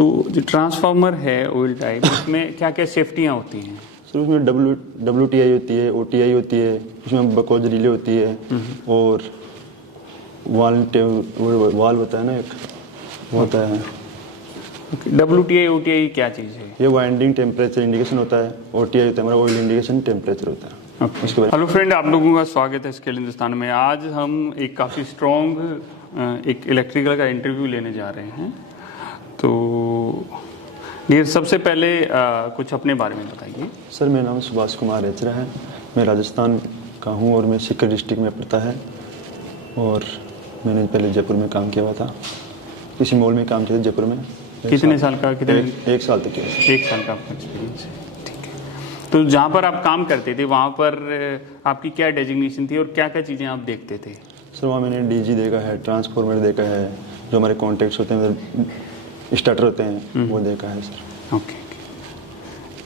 तो जो ट्रांसफार्मर है ऑयल टाइप, उसमें क्या क्या सेफ्टियाँ होती हैं? सर उसमें WTI होती है, OTI होती है, उसमें बकौज रिले होती है और वाल होता है ना एक, वो होता है। WTI OTI क्या चीज़ है? ये वाइंडिंग टेम्परेचर इंडिकेशन होता है, OTI होता है हमारा ऑयल इंडिकेशन टेम्परेचर होता है। उसके बाद हेलो फ्रेंड, आप लोगों का स्वागत है स्केल हिंदुस्तान में। आज हम एक काफ़ी स्ट्रॉन्ग एक इलेक्ट्रिकल का इंटरव्यू लेने जा रहे हैं। तो नीर, सबसे पहले कुछ अपने बारे में बताइए। सर मेरा नाम सुभाष कुमार एचरा है, मैं राजस्थान का हूँ और मैं सीकर डिस्ट्रिक्ट में पड़ता है। और मैंने पहले जयपुर में काम किया हुआ था, किसी मॉल में काम किया था जयपुर में। कितने साल का? एक साल तक किया। 1 साल का आपका एक्सपीरियंस है, ठीक है। तो जहाँ पर आप काम करते थे वहाँ पर आपकी क्या डेजिग्नेशन थी और क्या क्या चीज़ें आप देखते थे? सर वहाँ मैंने DG देखा है, ट्रांसफार्मर देखा है, जो हमारे कॉन्टेक्ट्स होते हैं, स्टार्टर होते हैं, वो देखा है सर। ओके।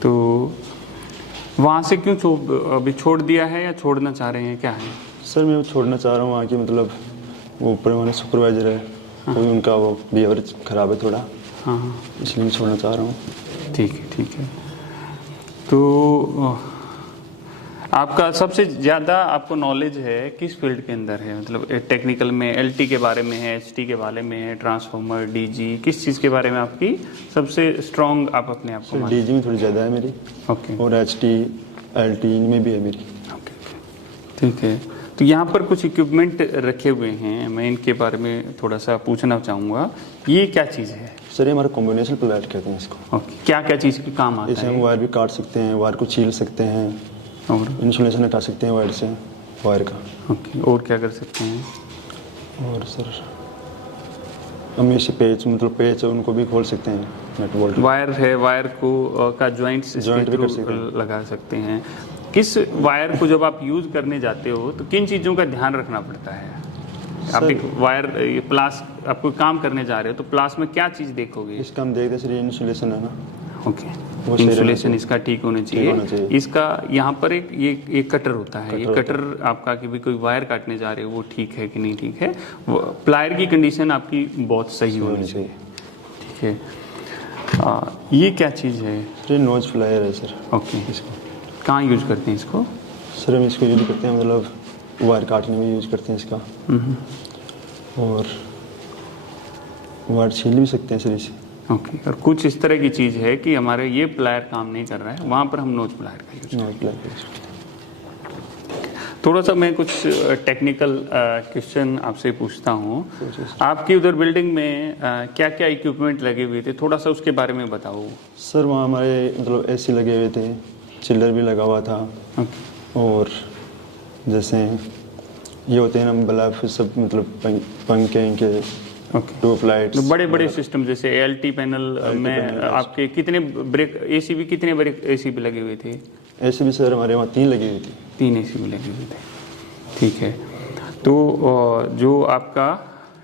तो वहाँ से क्यों अभी छोड़ दिया है या छोड़ना चाह रहे हैं, क्या है? सर मैं छोड़ना चाह रहा हूँ वहाँ की, मतलब वो ऊपर वाले सुपरवाइजर है, तो उनका वो बिहेवियर ख़राब है थोड़ा। हाँ, इसलिए छोड़ना चाह रहा हूँ। ठीक है। तो आपका सबसे ज़्यादा आपको नॉलेज है किस फील्ड के अंदर है? मतलब टेक्निकल में LT के बारे में है, HT के बारे में है, ट्रांसफार्मर, DG, किस चीज़ के बारे में आपकी सबसे स्ट्रॉन्ग आप अपने आप को? DG में थोड़ी ज़्यादा है मेरी। ओके। और HT LT में भी है मेरी। ओके, ठीक है। तो यहाँ पर कुछ इक्विपमेंट रखे हुए हैं, मैं इनके बारे में थोड़ा सा पूछना चाहूँगा। ये क्या चीज़ है? सर ये हमारा कॉम्बिनेशन प्लेट कहते हैं इसको। ओके, क्या क्या चीज़ के काम आता है? जैसे हम वायर भी काट सकते हैं, वायर को छील सकते हैं और इंसुलेशन हटा सकते हैं वायर से, वायर का। ओके, और क्या कर सकते हैं? और सर हम ऐसे पेच, मतलब पेच उनको भी खोल सकते हैं, नट बोल्ट। वायर है, वायर को का जॉइंट भी कर सकते हैं, लगा सकते हैं। किस वायर को जब आप यूज़ करने जाते हो तो किन चीज़ों का ध्यान रखना पड़ता है? आप एक वायर प्लास आपको काम करने जा रहे हो तो प्लास में क्या चीज़ देखोगे? इसका हम देखते हैं सर, ये इंसुलेशन है ना। ओके, इंसुलेशन इसका ठीक होना चाहिए। इसका यहाँ पर ये कटर होता है, ये कटर आपका कि भी कोई वायर काटने जा रहे हो वो ठीक है कि नहीं ठीक है। प्लायर की कंडीशन आपकी बहुत सही होनी चाहिए, ठीक है। ये क्या चीज़ है? ये नोज फ्लायर है सर। ओके, इसको कहाँ यूज करते हैं इसको? सर हम इसको यूज करते हैं, मतलब वायर काटने में यूज करते हैं इसका। और वायर छील भी सकते हैं सर इसे। ओके, और कुछ इस तरह की चीज़ है कि हमारे ये प्लायर काम नहीं कर रहा है, वहाँ पर हम नोज प्लायर का यूज करते हैं। थोड़ा सा मैं कुछ टेक्निकल क्वेश्चन आपसे पूछता हूँ। आपकी उधर बिल्डिंग में क्या क्या इक्विपमेंट लगे हुए थे, थोड़ा सा उसके बारे में बताओ। सर वहाँ हमारे मतलब AC लगे हुए थे, चिल्लर भी लगा हुआ था। और जैसे ये होते हैं ना बल्ब सब, मतलब पंखे इनके, ट्यूब लाइट्स, बड़े बड़े सिस्टम जैसे LT पैनल में आपके कितने ब्रेक AC भी, कितने ब्रेक AC भी लगे हुए थे? AC भी सर हमारे वहाँ 3 लगी हुई थी। 3 AC भी लगे हुए थे, ठीक है। तो जो आपका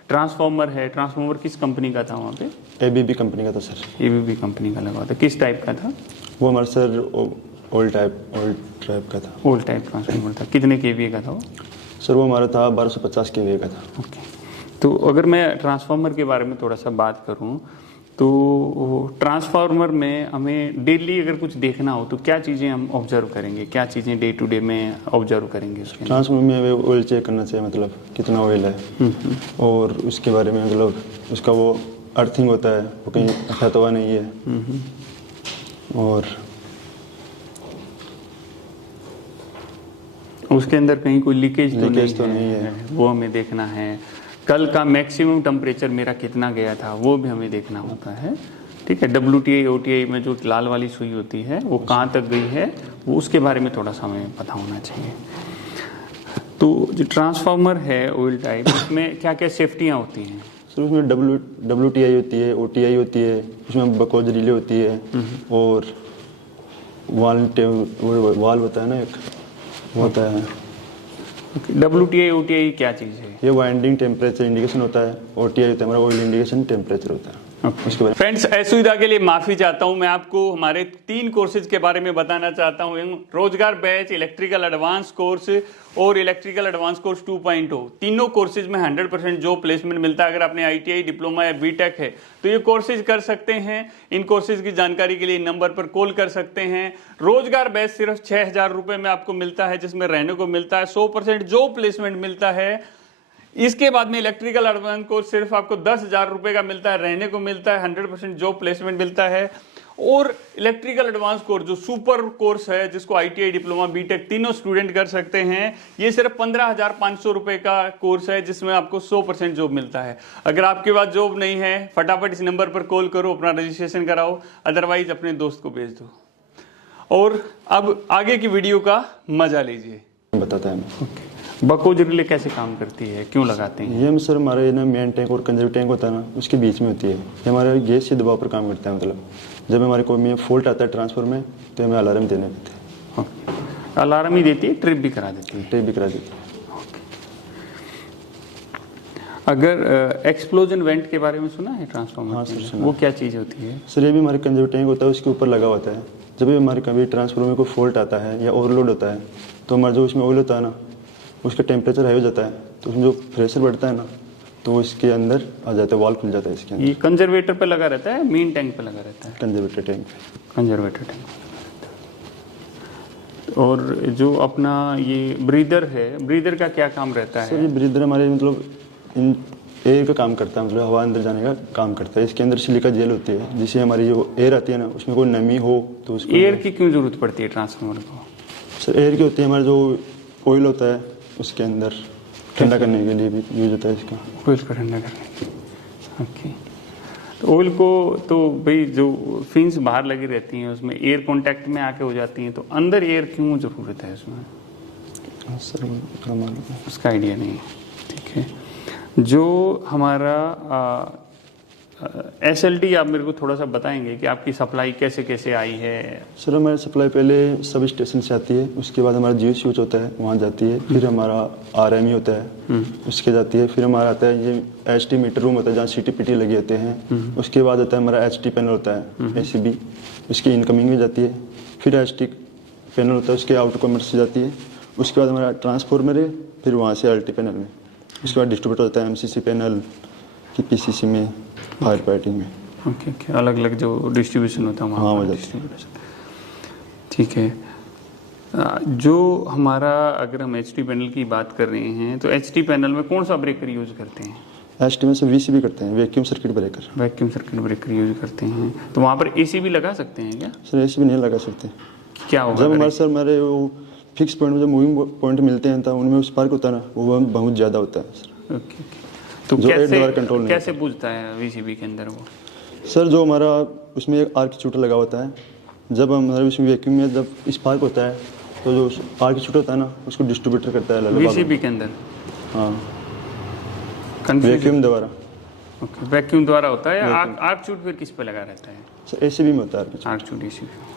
ट्रांसफार्मर है, ट्रांसफार्मर किस कंपनी का था वहाँ पे? ABB कंपनी का था सर। ABB कंपनी का लगा हुआ था। किस टाइप का था वो? हमारा सर ओल्ड टाइप का था। ओल्ड टाइप ट्रांसफार्मर था। कितने kVA का था वो? सर वो हमारा था 1250 kVA का था। ओके, तो अगर मैं ट्रांसफार्मर के बारे में थोड़ा सा बात करूं तो ट्रांसफार्मर में हमें डेली अगर कुछ देखना हो तो क्या चीज़ें हम ऑब्जर्व करेंगे, क्या चीज़ें डे टू डे में ऑब्जर्व करेंगे उसके? ट्रांसफार्मर में ऑयल चेक करना चाहिए, मतलब कितना ऑयल है। और उसके बारे में मतलब उसका वो अर्थिंग होता है, वो कहीं अच्छा तो नहीं है। और उसके अंदर कहीं कोई लीकेज तो नहीं है, वो हमें देखना है। कल का मैक्सिमम टेम्परेचर मेरा कितना गया था वो भी हमें देखना होता है, ठीक है। WTI OTI में जो लाल वाली सुई होती है वो कहाँ तक गई है, वो उसके बारे में थोड़ा सा हमें पता होना चाहिए। तो जो ट्रांसफार्मर है ऑयल टाइप, उसमें क्या क्या सेफ्टियाँ होती हैं? सर उसमें WTI होती है, OTI होती है, उसमें बकौज रिले होती है और वाल होता है ना एक, वो होता है। WTI OTI क्या चीज़ है? ये वाइंडिंग टेम्परेचर इंडिकेशन होता है। OTI होता है हमारा ऑयल इंडिकेशन टेम्परेचर होता है। उसके बारे फ्रेंड्स, असुविधा के लिए माफी चाहता हूं। मैं आपको हमारे 3 कोर्सेज के बारे में बताना चाहता हूं। रोजगार बैच, इलेक्ट्रिकल एडवांस कोर्स और इलेक्ट्रिकल एडवांस कोर्स 2.0। तीनों कोर्सेज में 100% जॉब प्लेसमेंट मिलता है। अगर आपने ITI, डिप्लोमा या बीटेक है तो ये कोर्सेज कर सकते हैं। इन कोर्सेज की जानकारी के लिए नंबर पर कॉल कर सकते हैं। रोजगार बैच सिर्फ 6,000 रुपए में आपको मिलता है, जिसमें रहने को मिलता है, 100% जॉब प्लेसमेंट मिलता है। इसके बाद में इलेक्ट्रिकल एडवांस कोर्स सिर्फ आपको 10,000 रुपए का मिलता है, रहने को मिलता है, 100% जॉब प्लेसमेंट मिलता है। और इलेक्ट्रिकल एडवांस कोर्स जो सुपर कोर्स है, जिसको ITI, डिप्लोमा, बीटेक तीनों स्टूडेंट कर सकते हैं, ये सिर्फ 15,500 रुपए का कोर्स है, जिसमें आपको 100% जॉब मिलता है। अगर आपके पास जॉब नहीं है, फटाफट इस नंबर पर कॉल करो, अपना रजिस्ट्रेशन कराओ, अदरवाइज अपने दोस्त को भेज दो। और अब आगे की वीडियो का मजा लीजिए। में बताता है हमें। बकोज रिले कैसे काम करती है, क्यों लगाते हैं? ये सर हमारा ये ना मेन टैंक और कंजर्व टैंक होता है ना, उसके बीच में होती है। ये हमारे गैस के दबाव पर काम करता है। मतलब जब हमारे कोई में फॉल्ट आता है ट्रांसफर में, तो हमें अलार्म देने पड़ते हैं। अलार्म ही देती है, ट्रिप भी करा देती है? ट्रिप भी करा देती है। अगर एक्सप्लोजन वेंट के बारे में सुना है ट्रांसफार्मर? हाँ सर, सुना। वो क्या चीज़ होती है? सर ये भी हमारे कंजर्व टैंक होता है, उसके ऊपर लगा होता है। जब भी हमारे कभी ट्रांसफार्मर में कोई फॉल्ट आता है या ओवरलोड होता है, तो हमारा जो उसमें ऑयल होता है ना, उसका टेम्परेचर हाई हो जाता है, तो उसमें जो प्रेशर बढ़ता है ना, तो इसके अंदर आ जाता है, वाल्व खुल जाता है इसके अंदर। ये कंजर्वेटर पे लगा रहता है, मेन टैंक पे लगा रहता है? Conservator tank. Conservator tank. और जो अपना ये ब्रीदर है, ब्रीदर का क्या काम रहता सर है? ये ब्रीदर हमारे मतलब इन एयर का काम करता है, मतलब हवा अंदर जाने का काम करता है। इसके अंदर सिलिका जेल होती है, जिससे हमारी जो एयर आती है ना, उसमें कोई नमी हो तो उसको। एयर की क्यों जरूरत पड़ती है ट्रांसफार्मर को? सर एयर की होती है, हमारा जो ऑयल होता है उसके अंदर ठंडा करने के लिए भी यूज होता है इसका। ऑयल को ठंडा करने। ओके। तो ऑयल को तो भाई जो फिन्स बाहर लगी रहती हैं, उसमें एयर कांटेक्ट में आके हो जाती हैं, तो अंदर एयर क्यों जरूरत है उसमें? सर थोड़ा मालूम है। उसका आइडिया नहीं है। ठीक है। जो हमारा SLT, आप मेरे को थोड़ा सा बताएंगे कि आपकी सप्लाई कैसे कैसे आई है? सर हमारी सप्लाई पहले सब स्टेशन से आती है, उसके बाद हमारा जियो स्विच होता है, वहाँ जाती है। फिर हमारा RME होता है, उसके जाती है। फिर हमारा आता है ये HT मीटर रूम होता है, जहाँ CT-PT लगे होते हैं। उसके बाद आता है हमारा HT पैनल होता है, ACB, उसकी इनकमिंग में जाती है। फिर HT पैनल होता है, उसके आउटर कॉमर्स से जाती है। उसके बाद हमारा ट्रांसफार्मर है, फिर वहाँ से LT पैनल में। उसके बाद डिस्ट्रीब्यूटर होता है MCC पैनल की, PCC में, फायर फाइटिंग में। ओके ओके, अलग अलग जो डिस्ट्रीब्यूशन होता है हाँ, वहाँ वो डिस्ट्रीब्यूशन। ठीक है। जो हमारा, अगर हम HT पैनल की बात कर रहे हैं, तो HT पैनल में कौन सा ब्रेकर यूज करते हैं? HT में से VCB करते हैं, vacuum circuit breaker. Vacuum circuit breaker use करते हैं। तो वहाँ पर AC भी लगा सकते हैं क्या? सर AC भी नहीं लगा सकते। क्या होगा जब अगर हमारे सर हमारे वो फिक्स पॉइंट में जो मूविंग पॉइंट मिलते हैं, तो उनमें स्पार्क होता है ना, वो बहुत ज़्यादा होता है सर। Okay okay. तो जो एयर द्वारा कंट्रोल नहीं कैसे पूछता है VCB के अंदर वो? सर जो हमारा उसमें एक आर्क शूटर लगा होता है, जब हमारे उसमें वैक्यूम में जब स्पार्क होता है, तो जो आर्क शूटर होता है ना, उसको डिस्ट्रीब्यूटर करता है VCB के अंदर? हाँ, कंफ्यूजन। वैक्यूम द्वारा। ओके, वैक्यूम द्वारा होता है। आर्क शूट फिर किस पे लगा रहता है? सर ACB में होता है आर्क शूट AC पे।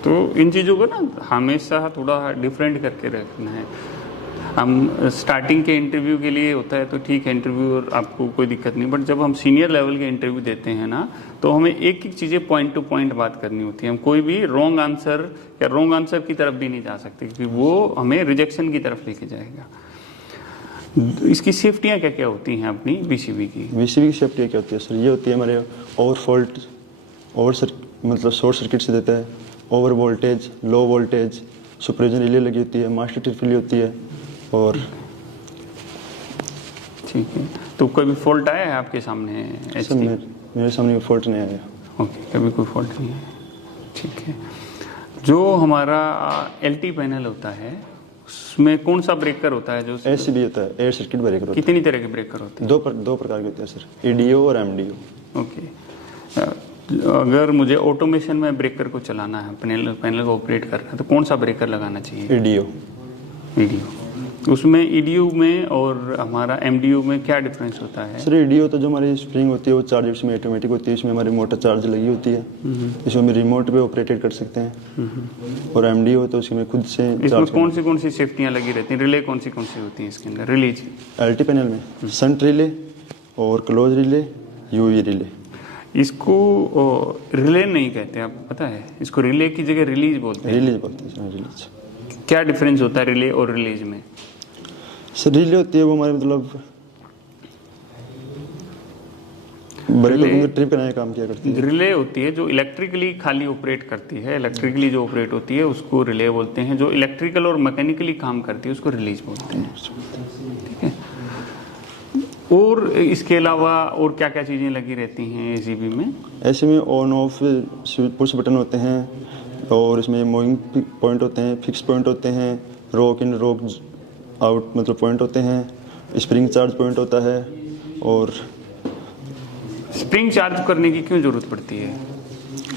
तो इन चीज़ों को ना हमेशा थोड़ा डिफरेंट करके रखना है। हम स्टार्टिंग के इंटरव्यू के लिए होता है तो ठीक है, इंटरव्यू और आपको कोई दिक्कत नहीं, बट जब हम सीनियर लेवल के इंटरव्यू देते हैं ना, तो हमें एक एक चीज़ें पॉइंट टू पॉइंट बात करनी होती है। हम कोई भी रॉन्ग आंसर की तरफ भी नहीं जा सकते, क्योंकि वो हमें रिजेक्शन की तरफ लेके जाएगा। इसकी सेफ्टियाँ क्या क्या होती हैं अपनी VCB की? VCB की सेफ्टी क्या होती है सर? ये होती है हमारे मतलब शॉर्ट सर्किट से देता है, over voltage, low voltage, supervision relay लगी होती है, मास्टर ट्रिप रिले होती है। और ठीक है। तो कोई भी फॉल्ट आया है आपके सामने? सर मेरे सामने कोई फॉल्ट नहीं आया। ओके, कभी कोई फॉल्ट नहीं है। ठीक है। जो हमारा LT पैनल होता है, उसमें कौन सा ब्रेकर होता है? जो ACB होता है, एयर सर्किट ब्रेकर होता है। कितनी तरह के ब्रेकर होते हैं? दो प्रकार के होते हैं सर, EDO और MDO। ओके। अगर मुझे ऑटोमेशन में ब्रेकर को चलाना है, पैनल को ऑपरेट करना है, तो कौन सा ब्रेकर लगाना चाहिए? EDO। उसमें EDO में और हमारा MDO में क्या डिफरेंस होता है? सर EDO तो जो हमारी स्प्रिंग होती है वो चार्ज इसमें ऑटोमेटिक होती है, इसमें हमारी मोटर चार्ज लगी होती है, इसमें हम रिमोट पे ऑपरेटेड कर सकते हैं। और MDO तो उसमें खुद से इसमें कौन सी सेफ्टियाँ लगी रहती हैं? रिले कौन सी होती हैं इसके अंदर? रिलीज LT पैनल में सन रिले और क्लोज रिले, UV रिले। इसको रिले नहीं कहते, आप पता है? इसको रिले की जगह रिलीज बोलते हैं। रिलीज बोलते हैं सर, रिलीज। क्या डिफरेंस होता है रिले और रिलीज में? सर रिले होती है वो हमारे मतलब ब्रेकर को ट्रिप कराने का काम किया करती है। रिले होती है जो इलेक्ट्रिकली खाली ऑपरेट करती है, इलेक्ट्रिकली जो ऑपरेट होती है उसको रिले बोलते हैं। जो इलेक्ट्रिकल और मैकेनिकली काम करती है उसको रिलीज बोलते हैं। ठीक है। और इसके अलावा और क्या क्या चीज़ें लगी रहती हैं एसीबी में? ऐसे में ऑन ऑफ पुश बटन होते हैं और इसमें मूविंग पॉइंट होते हैं, फिक्स पॉइंट होते हैं, रॉक इन रॉक आउट मतलब पॉइंट होते हैं, स्प्रिंग चार्ज पॉइंट होता है। और स्प्रिंग चार्ज करने की क्यों जरूरत पड़ती है?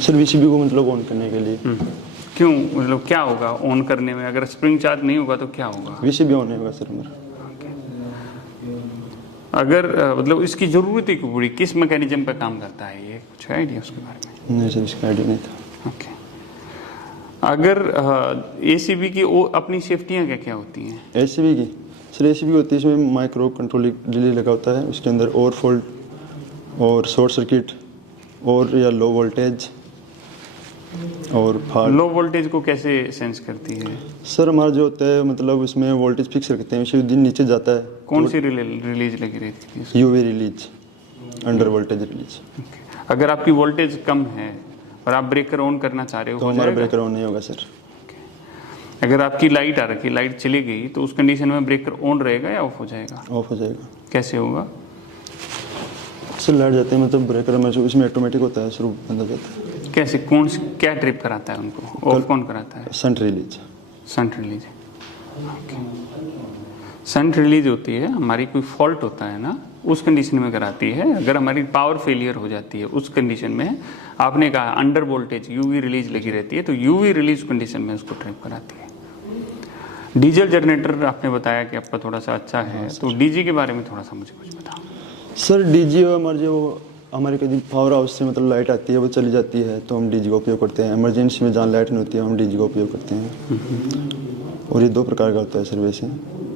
सर वीसीबी को मतलब ऑन करने के लिए। क्यों, मतलब क्या होगा ऑन करने में? अगर स्प्रिंग चार्ज नहीं होगा तो क्या होगा? वीसीबी ऑन नहीं होगा सर हमारा। अगर मतलब इसकी जरूरत ही क्यों पड़ी? किस मैकेनिज्म पे काम करता है ये? कुछ आइडिया उसके बारे में? नहीं सर इसका आइडिया नहीं था। ओके। अगर एसीबी की अपनी सेफ्टियां क्या क्या होती हैं? एसीबी की सर एसीबी होती है इसमें माइक्रो कंट्रोल रिले लगा होता है, उसके अंदर और फॉल्ट और शॉर्ट सर्किट और या लो वोल्टेज और फाल्ट। लो वोल्टेज को कैसे सेंस करती है? सर हमारा जो होता है मतलब इसमें वोल्टेज फिक्स रखते हैं, उसी दिन नीचे जाता है। कौन सी रिलीज लगी रहती है? UV release, under voltage release. अगर आपकी वोल्टेज कम है और आप ब्रेकर ऑन करना चाह रहे हो तो हो हमारा जाएगा? ब्रेकर ऑन नहीं होगा सर। अगर आपकी लाइट आ रखी, लाइट चली गई तो उस कंडीशन में ब्रेकर ऑन रहेगा या ऑफ हो जाएगा? ऑफ हो जाएगा। कैसे होगा? सर लाइट जाते हैं मतलब ब्रेकर में इसमें ऑटोमेटिक होता है, शुरू बंद हो जाता है। कैसे, क्या ट्रिप कराता है उनको? ऑफ कौन कराता है? सन रिलीज। सन रिलीज। सन रिलीज होती है हमारी, कोई फॉल्ट होता है ना उस कंडीशन में कराती है। अगर हमारी पावर फेलियर हो जाती है उस कंडीशन में, आपने कहा अंडर वोल्टेज यूवी रिलीज लगी रहती है, तो यूवी रिलीज कंडीशन में उसको ट्रिप कराती है। डीजल जनरेटर आपने बताया कि आपका थोड़ा सा अच्छा है, तो डीजी के बारे में थोड़ा सा मुझे कुछ बताओ। सर डीजी हमारे जो हमारे कभी पावर हाउस से मतलब लाइट आती है वो चली जाती है तो हम डीजी का उपयोग करते हैं। इमरजेंसी में जहाँ लाइट नहीं होती है हम डीजी का उपयोग करते हैं। और ये दो प्रकार का होता है सर वैसे,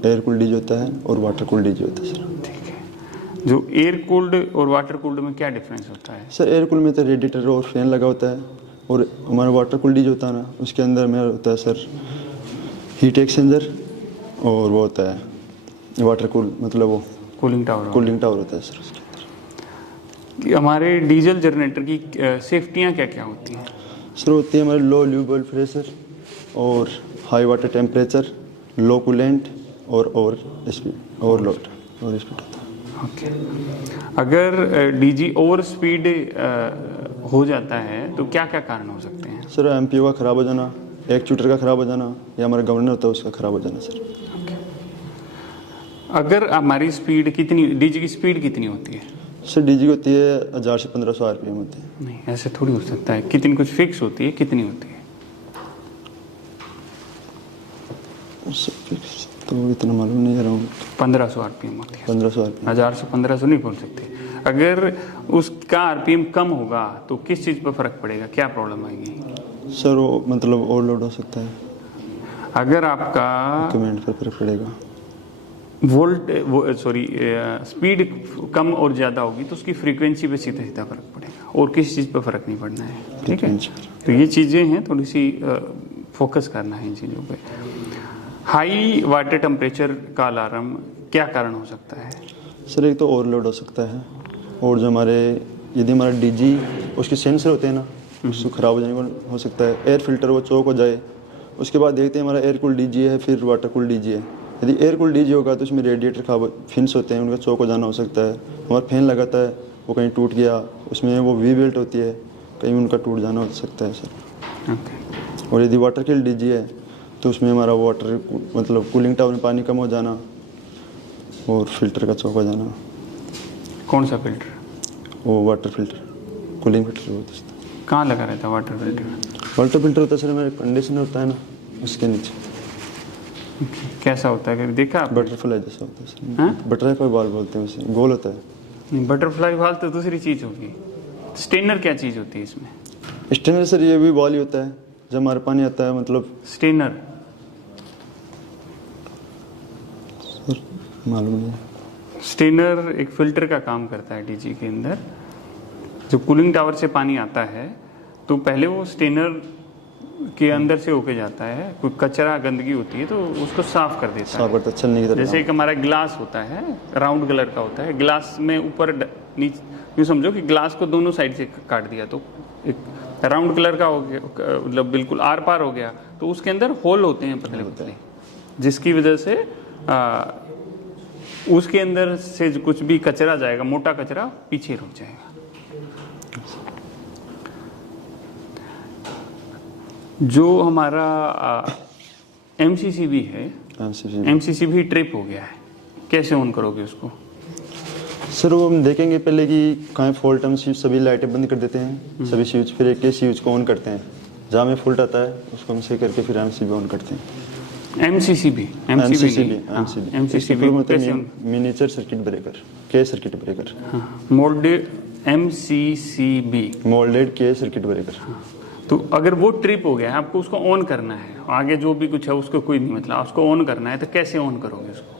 एयर कूल्ड डीजी होता है और वाटर कूल्ड डीजी होता है सर। ठीक है। जो एयर कूल्ड और वाटर कूल्ड में क्या डिफरेंस होता है? सर एयर कूल्ड में तो रेडिएटर और फैन लगा होता है, और हमारा वाटर कूल्ड डीजी होता है ना उसके अंदर में होता है सर हीट एक्सचेंजर, और वो होता है वाटर कूल मतलब वो कूलिंग टावर। कूलिंग टावर होता है सर उसके अंदर। कि हमारे डीजल जनरेटर की सेफ्टियां क्या क्या होती हैं? सर होती है हमारे लो ल्यूबल प्रेशर और हाई वाटर टेम्परेचर, लो कूलेंट और स्पीड और लोड और स्पीड होता है। ओके। अगर डीजी ओवर स्पीड हो जाता है तो क्या क्या कारण हो सकते हैं? सर एमपीओ का ख़राब हो जाना, एक्चुएटर का ख़राब हो जाना, या हमारा गवर्नर होता है उसका ख़राब हो जाना सर। अगर हमारी स्पीड कितनी, डीजी की स्पीड कितनी होती है? सर डीजी होती है 1000 से 1500 आरपीएम होती है। नहीं, ऐसे थोड़ी हो सकता है। कितनी, कुछ फिक्स होती है? कितनी होती है? तो इतना मालूम नहीं है, अराउंड 1500 आरपीएम होती है। 1500 आरपीएम। 1000 से 1500 नहीं बोल सकते। अगर उसका आरपीएम कम होगा तो किस चीज़ पर फर्क पड़ेगा? क्या प्रॉब्लम आएगी? सर वो मतलब ओवरलोड हो सकता है। अगर आपका कमेंट पर फर्क पड़ेगा। स्पीड कम और ज़्यादा होगी तो उसकी फ्रीक्वेंसी पे सीधा सीधा फर्क पड़ेगा, और किसी चीज़ पे फर्क नहीं पड़ना है। ठीक है। तो ये चीज़ें हैं, थोड़ी सी फोकस करना है इन चीज़ों पे। हाई वाटर टेम्परेचर का अलार्म क्या कारण हो सकता है? सर एक तो ओवरलोड हो सकता है, और जो हमारे यदि हमारा डीजी उसके सेंसर होते हैं ना उसको ख़राब हो जाने का हो सकता है। एयर फिल्टर वो चौक हो जाए, उसके बाद देखते हैं हमारा एयर कूल्ड डीजी है फिर वाटर कूल्ड डीजी है। यदि एयर कूल्ड डीजी होगा तो उसमें रेडिएटर खराब फिन्स होते हैं, उनका चौक हो जाना हो सकता है। हमारा फैन लगाता है वो कहीं टूट गया, उसमें वो वी बेल्ट होती है कहीं उनका टूट जाना हो सकता है सर। ओके। और यदि वाटर कूल्ड डीजी है तो उसमें हमारा वाटर मतलब कूलिंग टावर में पानी कम हो जाना और फिल्टर का चौक हो जाना। कौन सा फिल्टर? वो वाटर फिल्टर, कूलिंग फिल्टर होता है। कहाँ लगा रहता है वाटर फिल्टर? वाटर फिल्टर होता है सर हमारे कंडीशनर होता है ना उसके नीचे। कैसा होता है, कभी देखा आपने? बटरफ्लाई जैसा होता है सर। हाँ? बटरफ्लाई बाल बोलते हैं उसे, गोल होता है। नहीं, बटरफ्लाई वाल तो दूसरी चीज़ होगी। स्टेनर क्या चीज़ होती है इसमें? स्टेनर सर ये भी बॉल ही होता है जब हमारे पानी आता है मतलब। स्टेनर सर मालूम नहीं। स्टेनर एक फिल्टर का काम करता है डीजी के अंदर। जब कूलिंग टावर से पानी आता है तो पहले वो स्टेनर के अंदर से होके जाता है, कोई कचरा गंदगी होती है तो उसको साफ कर देता साफ करता छलनी की है। तरह। जैसे एक हमारा ग्लास होता है, राउंड कलर का होता है, ग्लास में ऊपर नीचे, यूँ समझो कि ग्लास को दोनों साइड से काट दिया तो एक राउंड कलर का हो गया, मतलब बिल्कुल आर पार हो गया, तो उसके अंदर होल होते हैं पतले पतले, जिसकी वजह से उसके अंदर से कुछ भी कचरा जाएगा, मोटा कचरा पीछे रुक जाएगा। जो हमारा MCCB है, MCCB ट्रिप हो गया है, कैसे ऑन करोगे उसको? सर वो हम देखेंगे पहले कि कहाँ फॉल्ट, हम स्विच सभी लाइटें बंद कर देते हैं, सभी स्विच, फिर एक स्विच को ऑन करते हैं, जहाँ में फॉल्ट आता है उसको हम सही करके फिर MCCB ऑन करते हैं। MCCB मिनिएचर सर्किट ब्रेकर, के सर्किट ब्रेकर, मोल्डेड मोल्डेड के सर्किट ब्रेकर। तो अगर वो ट्रिप हो गया है, आपको उसको ऑन करना है, आगे जो भी कुछ है उसको कोई नहीं, मतलब उसको ऑन करना है, तो कैसे ऑन करोगे उसको?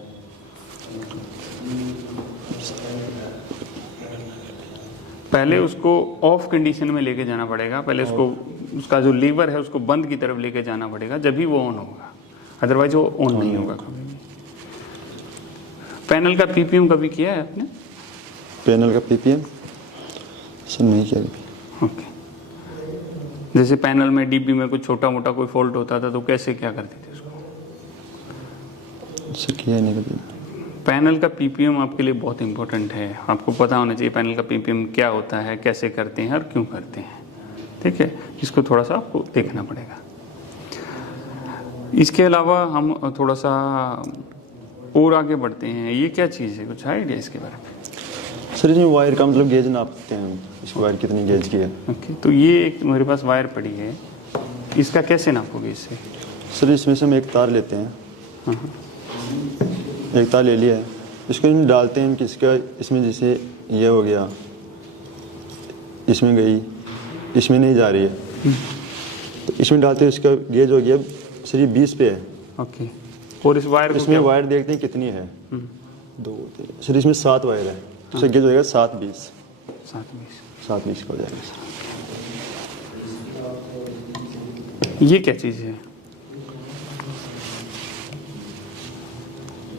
पहले उसको ऑफ कंडीशन में लेके जाना पड़ेगा, पहले उसको, उसका जो लीवर है उसको बंद की तरफ लेके जाना पड़ेगा, जब भी वो ऑन होगा, अदरवाइज वो ऑन नहीं होगा कभी। पैनल का PPM कभी किया है आपने? पैनल का PPM सर नहीं किया कभी। ओके। जैसे पैनल में DB में कुछ छोटा मोटा कोई फॉल्ट होता था तो कैसे क्या करते थे उसको? सर किया नहीं कभी। पैनल का PPM आपके लिए बहुत इंपॉर्टेंट है, आपको पता होना चाहिए पैनल का PPM क्या होता है, कैसे करते हैं और क्यों करते हैं, ठीक है? इसको थोड़ा सा आपको देखना पड़ेगा। इसके अलावा हम थोड़ा सा और आगे बढ़ते हैं, ये क्या चीज़ है, कुछ आइडिया इसके बारे में? सर इसमें वायर का मतलब गेज नापते हैं हम, इसकी वायर कितनी गेज की है। ओके, तो ये एक मेरे पास वायर पड़ी है, इसका कैसे नापोगे इससे? सर इसमें से हम एक तार लेते हैं, एक तार ले लिया है, इसको हम डालते हैं किसका, इसमें जैसे ये हो गया, इसमें गई, इसमें नहीं जा रही है, तो इसमें डालते हैं, इसका गेज हो गया सर ये 20 पे है। ओके, और इस वायर इसमें वायर देखते हैं कितनी है, 2 3 सर इसमें 7 वायर है, तो इसका गेज हो जाएगा 7-20 का हो जाएगा सर। ये क्या चीज़ है?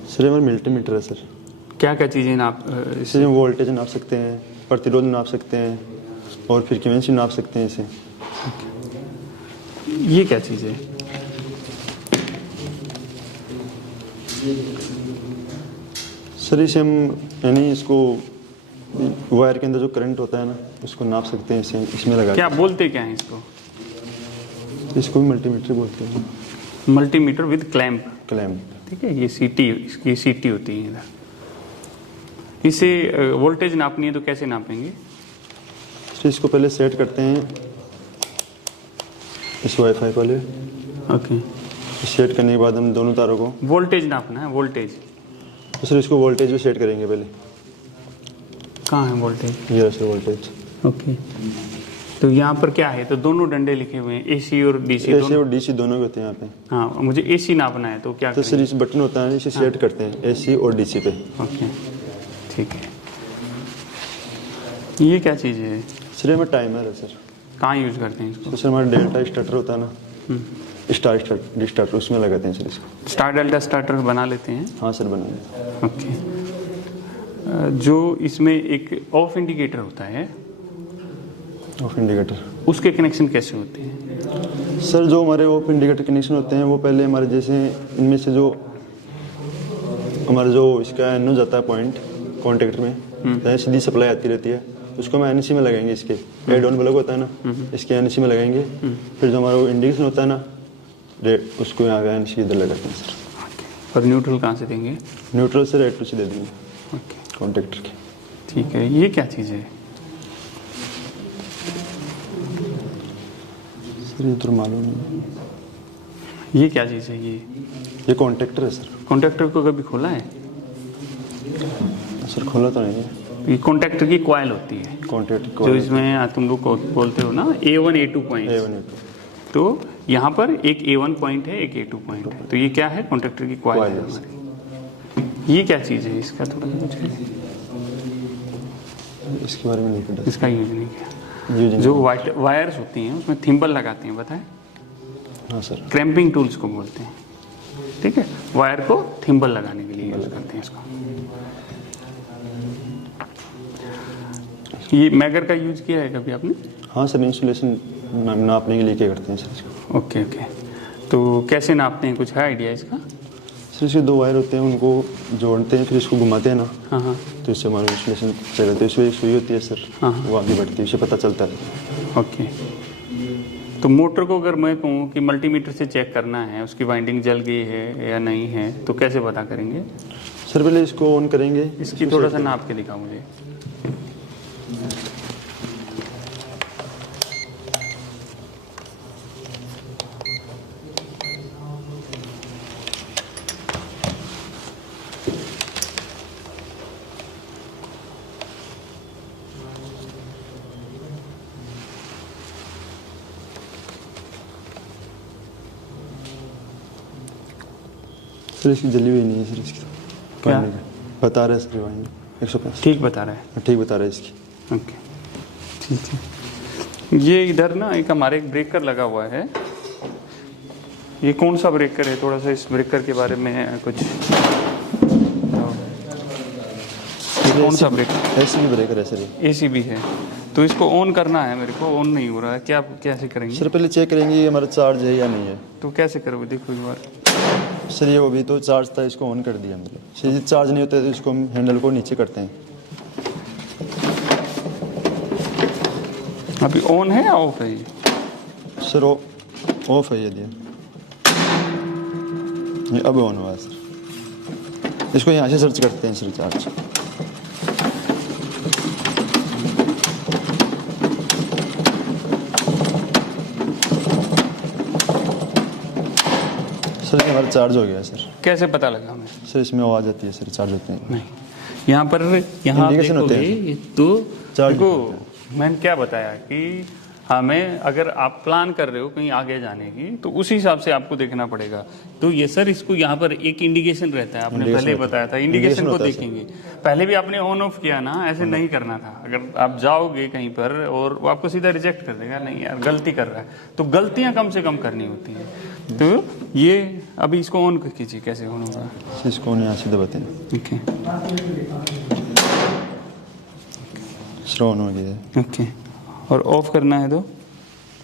सर हमारा मल्टीमीटर है सर। क्या क्या चीज़ें नाप? इससे हम वोल्टेज नाप सकते हैं, प्रतिरोध नाप सकते हैं, और फ्रीक्वेंसी नाप सकते हैं इसे। ये क्या चीज़ है? सर इसे हम यानी इसको वायर के अंदर जो करंट होता है ना उसको नाप सकते हैं, इसे इसमें लगा। क्या बोलते क्या है इसको? इसको भी मल्टीमीटर बोलते हैं। Multimeter with clamp. क्लैंप, ठीक है, ये CT, इसकी CT होती है इधर। इसे वोल्टेज नापनी है तो कैसे नापेंगे? तो इसको पहले सेट करते हैं इस वाईफाई वाले। ओके, सेट करने के बाद हम दोनों तारों को, वोल्टेज नापना है, वोल्टेज। तो सर इसको वोल्टेज भी सेट करेंगे पहले। कहाँ है वोल्टेज? ये सर वोल्टेज। ओके, तो यहाँ पर क्या है, तो दोनों डंडे लिखे हुए हैं, AC और DC। AC और DC दोनों भी होते हैं यहाँ पे। हाँ, मुझे AC नापना है तो क्या तो सर इस बटन होता है, इसे सेट करते हैं AC और DC पे। ओके, ठीक है। ये क्या चीज़ है? सर हमारा टाइमर है सर। कहाँ यूज करते हैं इसको? तो सर हमारा डेल्टा स्टार्टर होता है ना, स्टार्टर उसमें लगाते हैं सर इसको। स्टार डेल्टा स्टार्टर बना लेते हैं। हाँ सर बना लेते। ओके, जो इसमें एक ऑफ इंडिकेटर होता है, ऑफ इंडिकेटर, उसके कनेक्शन कैसे होते हैं? सर जो हमारे ऑफ इंडिकेटर कनेक्शन होते हैं वो पहले हमारे जैसे इनमें से जो हमारा जो इसका एनो जाता है पॉइंट कॉन्टेक्टर में, तो सीधी सप्लाई आती रहती है, उसको हम NC में लगाएंगे, इसके एड ऑन प्लग होता है ना, इसके NC में लगाएंगे। फिर जो हमारा वो इंडिकेशन होता है ना रेड, उसको यहाँ पे NC इधर लगाते हैं सर। और न्यूट्रल कहाँ से देंगे? न्यूट्रल से रेड टू से दे देंगे ओके, कॉन्टेक्टर के। ठीक है। ये क्या चीज़ है? सर ये तो मालूम नहीं। ये क्या चीज़ है? ये कॉन्टेक्टर है सर। कॉन्ट्रैक्टर को कभी खोला है? सर खोला तो नहीं है। ये कॉन्ट्रैक्टर की कॉइल होती है, कॉन्टेक्टर जो इसमें तुम लोग बोलते हो ना A1 A2 पॉइंट। तो यहाँ पर एक A1 पॉइंट है, एक A2 पॉइंट है, तो ये क्या है? कॉन्ट्रैक्टर की कॉइल है हमारी। ये क्या चीज़ है? इसका थोड़ा सा इसके बारे में नहीं पता। इसका यूज नहीं किया। यूजिंग। जो वायर्स होती हैं उसमें थिम्बल लगाते हैं, बताएं। हाँ सर। क्रैम्पिंग टूल्स को बोलते हैं, ठीक है। वायर को थिम्बल लगाने के लिए यूज करते हैं इसको। ये मैगर का यूज किया है कभी आपने? हाँ सर, इंसुलेशन नापने के लिए क्या करते हैं सर इसको। ओके ओके, तो कैसे नापते हैं, कुछ है आइडिया इसका? सर इसके 2 वायर होते हैं, उनको जोड़ते हैं, फिर इसको घुमाते हैं ना, हाँ हाँ तो इससे हमारा इंसुलेशन चलता है। इसमें एक सुई होती है सर, हाँ। वो आगे बढ़ती है, उससे पता चलता है। ओके। तो मोटर को अगर मैं कहूँ कि मल्टीमीटर से चेक करना है उसकी वाइंडिंग जल गई है या नहीं है, तो कैसे पता करेंगे? सर पहले इसको ऑन करेंगे। इसकी थोड़ा सा नाप के दिखाओ मुझे। सर इसकी जली हुई नहीं है सर, इसकी क्या बता रहा है सर वाइंडिंग 150 ठीक बता रहा है? ठीक बता रहा है इसकी। ओके ठीक है। ये इधर ना एक हमारे एक ब्रेकर लगा हुआ है, ये कौन सा ब्रेकर है? थोड़ा सा इस ब्रेकर के बारे में कुछ, ये कौन सा ब्रेकर? ऐसे भी ब्रेकर है सर, ACB है। तो इसको ऑन करना है मेरे को, ऑन नहीं हो रहा है, क्या कैसे करेंगे? सर पहले चेक करेंगे ये हमारा चार्ज है या नहीं है। तो कैसे करोगे, देखो एक बार। सर ये अभी तो चार्ज था, इसको ऑन कर दिया मतलब। सर ये चार्ज नहीं होता है तो इसको हम हैंडल को नीचे करते हैं। अभी ऑन है या ऑफ है ये? सर ऑफ है ये अब ऑन हुआ है सर। इसको यहाँ से सर्च करते हैं सर चार्ज। सर ये हमारा चार्ज हो गया सर। कैसे पता लगा हमें? सर इसमें आवाज़ आती है सर, चार्ज होते हैं। नहीं, यहाँ पर यहाँ Indication होते देखोगे हैं। ये तो चार्ज देखो, मैंने क्या बताया कि हमें अगर आप प्लान कर रहे हो कहीं आगे जाने की तो उसी हिसाब से आपको देखना पड़ेगा। तो ये सर इसको यहाँ पर एक इंडिकेशन रहता है, आपने पहले ही बताया था, इंडिकेशन को देखेंगे। पहले भी आपने ऑन ऑफ किया ना, ऐसे नहीं करना था। अगर आप जाओगे कहीं पर और वो आपको सीधा रिजेक्ट कर देगा, नहीं यार गलती कर रहा है, तो गलतियाँ कम से कम करनी होती हैं। तो ये अभी इसको ऑन कीजिए, कैसे ऑन होगा? सर इसको यहाँ से दबाते हैं। ओके सर ऑन हो गया है। ओके, और ऑफ करना है तो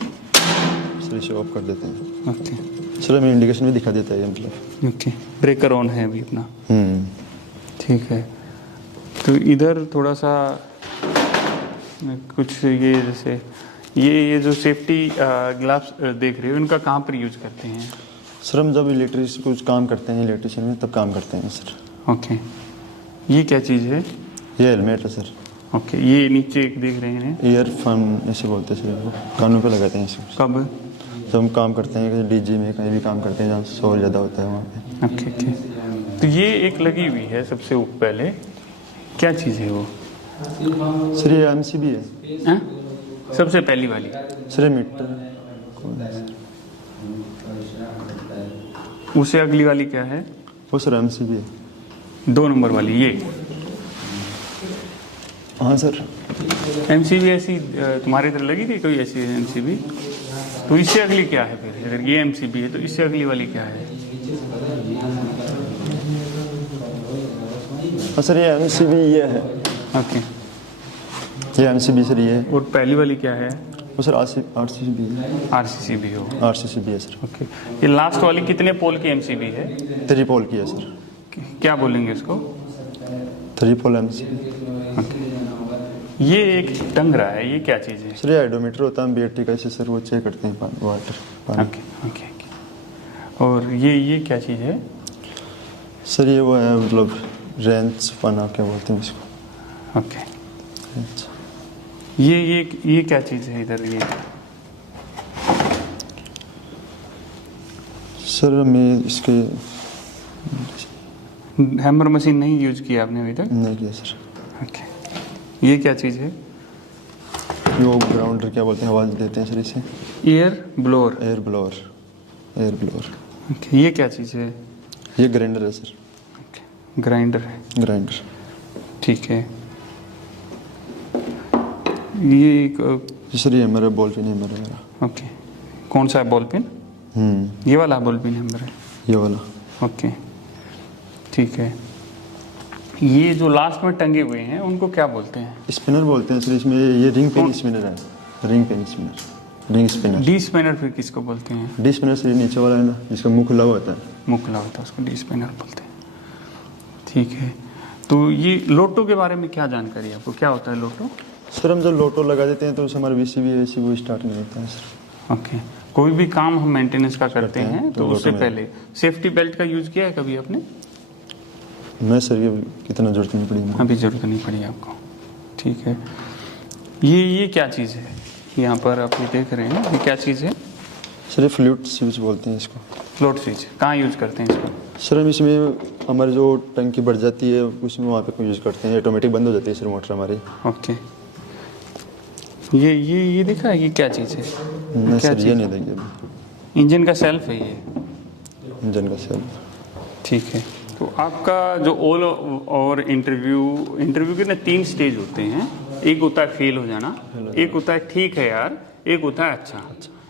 सर इसे ऑफ कर देते हैं। ओके सर हमें इंडिकेशन भी दिखा देता है ये मतलब। ओके, ब्रेकर ऑन है अभी अपना, हम्म। ठीक है। तो इधर थोड़ा सा कुछ ये जैसे ये जो सेफ्टी ग्लव्स देख रहे हो, इनका कहाँ पर यूज करते हैं? सर हम जब इलेक्ट्रिक कुछ काम करते हैं इलेक्ट्रिशियन में, तब काम करते हैं सर। ओके, ये क्या चीज़ है? ये हेलमेट है सर। ओके, ये नीचे एक देख रहे हैं, ईयरफोन ऐसे बोलते हैं सर, कानों पे लगाते हैं इसको कब? जब हम काम करते हैं, कहीं डीजे में कहीं भी काम करते हैं जहाँ शोर ज़्यादा होता है वहाँ पे। ओके ओके, तो ये एक लगी हुई है सबसे पहले, क्या चीज़ है वो? सर ये MCB है। हाँ? सबसे पहली वाली सर ये मीटर उससे अगली वाली क्या है? वो सर MCB है। 2 नंबर वाली ये हाँ सर। MCB ऐसी तुम्हारे इधर लगी थी कोई ऐसी MCB? तो इससे अगली क्या है फिर? अगर ये MCB है तो इससे अगली वाली क्या है? हाँ सर ये MCB ये है। ओके, ये MCB सर ये है। और पहली वाली क्या है? वो सर RCB है। RCCB हो। RCCB है सर। ओके, ये लास्ट वाली कितने पोल की MCB है? 3 पोल की है सर। क्या बोलेंगे इसको? 3 पोल MCB। ओके, ये एक टंग रहा है, ये क्या चीज़ है? सर ये हाइड्रोमीटर होता है बैटरी का, इससे सर वो चेक करते हैं वाटर पानी। ओके ओके ओके, और ये क्या चीज़ है? सर ये वो है मतलब रेंच पाना क्या बोलते हैं इसको। Okay, wrench. ये क्या चीज़ है इधर? ये सर मैं इसके हैमर मशीन नहीं यूज किया आपने अभी तक? नहीं किया सर। ओके, ये क्या चीज़ है? वो ग्राउंडर क्या बोलते हैं, आवाज़ देते हैं सर इसे। Air blower. Air blower. Air blower. Okay, ये क्या चीज़ है? ये ग्राइंडर है सर। ओके, ग्राइंडर है, ग्राइंडर। ठीक है। ये एक सर ये हमारा बॉल पेन है मेरा। ओके, कौन सा है बॉल पेन? ये वाला बॉल पेन है मेरा, ये वाला। ओके ठीक है। ये जो लास्ट में टंगे हुए हैं उनको क्या बोलते हैं? स्पिनर बोलते हैं सर। इसमें ये रिंग पेन स्पिनर है, ring pen spinner, ring spinner. D spinner फिर किसको बोलते हैं? डी स्पिनर से नीचे वाला है ना, जिसका मुंह खुला हुआ होता है, मुंह खुला होता है, उसको डी स्पिनर बोलते हैं। ठीक है, तो ये लोटो के बारे में क्या जानकारी है आपको, क्या होता है लोटो? सर हम जब लोटो लगा देते हैं तो उससे हमारा VCV वो स्टार्ट नहीं होता है सर। ओके, कोई भी काम हम मेंटेनेंस का करते हैं तो उससे लोटो में। पहले सेफ्टी बेल्ट का यूज किया है कभी आपने? मैं सर ये कितना जरूरत नहीं पड़ी मुझे। अभी जरूरत नहीं पड़ी आपको। ठीक है, ये क्या चीज़ है यहाँ पर आप ये देख रहे हैं, ये क्या चीज़ है? सर ये फ्लूइड स्विच बोलते हैं इसको। फ्लोट स्विच कहाँ यूज करते हैं इसको? सर हम इसमें हमारी जो टंकी बढ़ जाती है उसमें वहाँ पे यूज़ करते हैं, ऑटोमेटिक बंद हो जाती है सर मोटर हमारी। ओके, ये दिखा है, ये क्या चीज़ है? नहीं क्या सर ये चीज़? नहीं देंगे अभी। इंजन का सेल्फ है ये। इंजन का सेल। ठीक है, तो आपका जो ऑल और इंटरव्यू के ना 3 स्टेज होते हैं। एक होता है फेल हो जाना, एक होता है ठीक है यार, एक होता है अच्छा।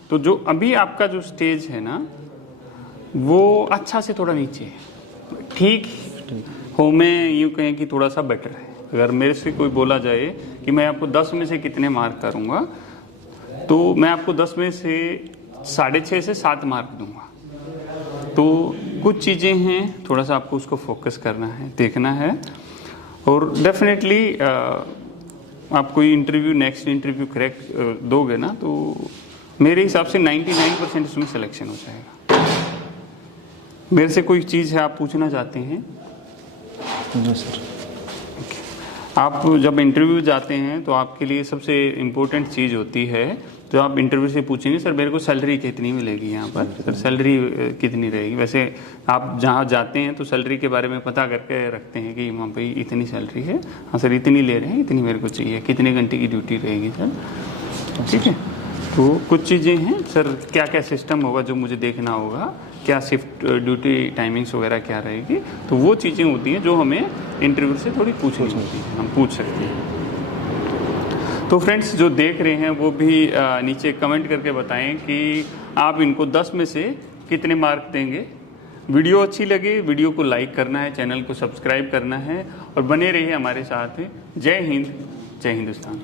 तो जो अभी आपका जो स्टेज है ना वो अच्छा से थोड़ा नीचे है। ठीक हो में यूँ कहें कि थोड़ा सा बेटर है। अगर मेरे से कोई बोला जाए कि मैं आपको 10 में से कितने मार्क करूँगा, तो मैं आपको 10 में से 6.5 से 7 मार्क दूंगा। तो कुछ चीज़ें हैं, थोड़ा सा आपको उसको फोकस करना है, देखना है, और डेफिनेटली आप कोई नेक्स्ट इंटरव्यू करेक्ट दोगे ना तो मेरे हिसाब से 99% उसमें सिलेक्शन हो जाएगा। मेरे से कोई चीज़ है आप पूछना चाहते हैं? जी सर। आप जब इंटरव्यू जाते हैं तो आपके लिए सबसे इम्पोर्टेंट चीज़ होती है, तो आप इंटरव्यू से पूछेंगे सर मेरे को सैलरी कितनी मिलेगी यहाँ पर, सर सैलरी कितनी रहेगी। वैसे आप जहाँ जाते हैं तो सैलरी के बारे में पता करके रखते हैं कि वहाँ पे इतनी सैलरी है, हाँ सर इतनी ले रहे हैं, इतनी मेरे को चाहिए, कितने घंटे की ड्यूटी रहेगी सर। ठीक है, तो कुछ चीज़ें हैं सर, क्या क्या सिस्टम होगा जो मुझे देखना होगा, क्या शिफ्ट ड्यूटी टाइमिंग्स वगैरह क्या रहेगी, तो वो चीज़ें होती हैं जो हमें इंटरव्यू से थोड़ी पूछनी होती हैं, हम पूछ सकते हैं। तो फ्रेंड्स जो देख रहे हैं वो भी नीचे कमेंट करके बताएं कि आप इनको 10 में से कितने मार्क देंगे। वीडियो अच्छी लगे वीडियो को लाइक करना है, चैनल को सब्सक्राइब करना है और बने रहिए हमारे साथ। जय हिंद, जय हिंदुस्तान।